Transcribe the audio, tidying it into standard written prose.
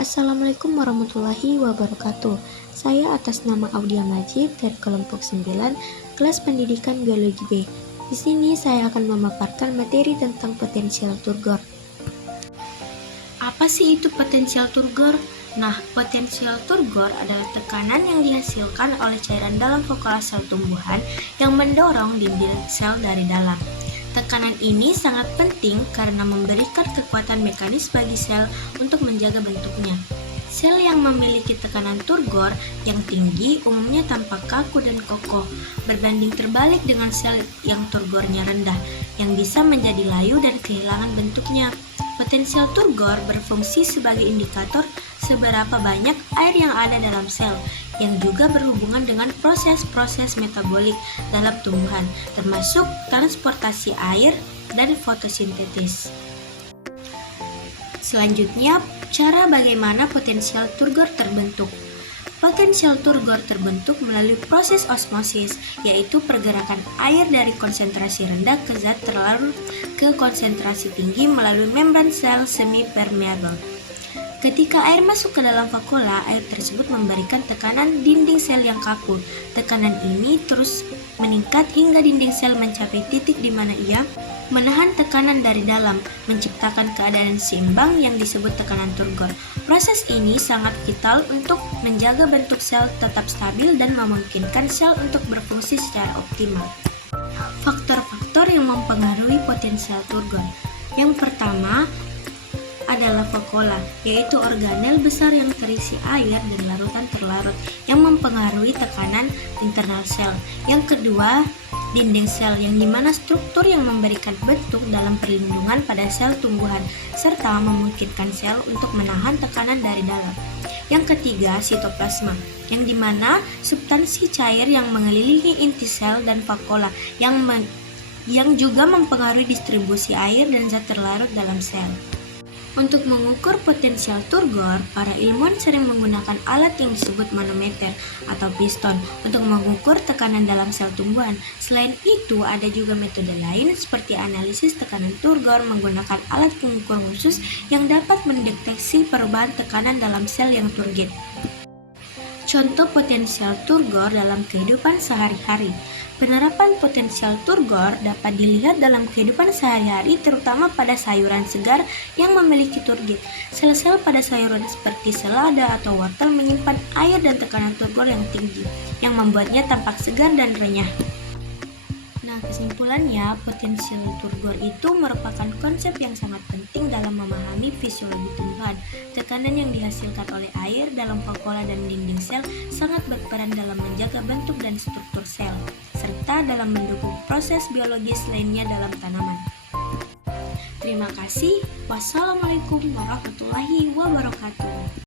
Assalamualaikum warahmatullahi wabarakatuh. Saya atas nama Audia Majid dari kelompok 9, kelas pendidikan biologi B. Di sini saya akan memaparkan materi tentang potensial turgor. Apa sih itu potensial turgor? Nah, potensial turgor adalah tekanan yang dihasilkan oleh cairan dalam vakuola sel tumbuhan yang mendorong dinding sel dari dalam. Tekanan ini sangat penting karena memberikan kekuatan mekanis bagi sel untuk menjaga bentuknya. Sel yang memiliki tekanan turgor yang tinggi umumnya tampak kaku dan kokoh, berbanding terbalik dengan sel yang turgornya rendah, yang bisa menjadi layu dan kehilangan bentuknya. Potensial turgor berfungsi sebagai indikator seberapa banyak air yang ada dalam sel, yang juga berhubungan dengan proses-proses metabolik dalam tumbuhan, termasuk transportasi air dan fotosintesis. Selanjutnya, cara bagaimana potensial turgor terbentuk. Potensial turgor terbentuk melalui proses osmosis, yaitu pergerakan air dari konsentrasi rendah ke zat terlarut ke konsentrasi tinggi melalui membran sel semi-permeable. Ketika air masuk ke dalam vakuola, air tersebut memberikan tekanan dinding sel yang kaku. Tekanan ini terus meningkat hingga dinding sel mencapai titik di mana ia menahan tekanan dari dalam, menciptakan keadaan seimbang yang disebut tekanan turgor. Proses ini sangat vital untuk menjaga bentuk sel tetap stabil dan memungkinkan sel untuk berfungsi secara optimal. Faktor-faktor yang mempengaruhi potensial turgor. Yang pertama adalah vakuola, yaitu organel besar yang terisi air dan larutan terlarut yang mempengaruhi tekanan internal sel. Yang kedua, dinding sel, yang dimana struktur yang memberikan bentuk dalam perlindungan pada sel tumbuhan serta memungkinkan sel untuk menahan tekanan dari dalam. Yang ketiga, sitoplasma, yang dimana substansi cair yang mengelilingi inti sel dan vakuola yang juga mempengaruhi distribusi air dan zat terlarut dalam sel. Untuk mengukur potensial turgor, para ilmuwan sering menggunakan alat yang disebut manometer atau piston untuk mengukur tekanan dalam sel tumbuhan. Selain itu, ada juga metode lain seperti analisis tekanan turgor menggunakan alat pengukur khusus yang dapat mendeteksi perubahan tekanan dalam sel yang turgid. Contoh potensial turgor dalam kehidupan sehari-hari. Penerapan potensial turgor dapat dilihat dalam kehidupan sehari-hari, terutama pada sayuran segar yang memiliki turgid. Sel-sel pada sayuran seperti selada atau wortel menyimpan air dan tekanan turgor yang tinggi, yang membuatnya tampak segar dan renyah. Nah, kesimpulannya, potensial turgor itu merupakan konsep yang sangat penting dalam memahami fisiologi tumbuhan. Tekanan yang dihasilkan oleh air dalam vakuola dan dinding sel sangat berperan dalam menjaga bentuk dan struktur sel, serta dalam mendukung proses biologis lainnya dalam tanaman. Terima kasih. Wassalamualaikum warahmatullahi wabarakatuh.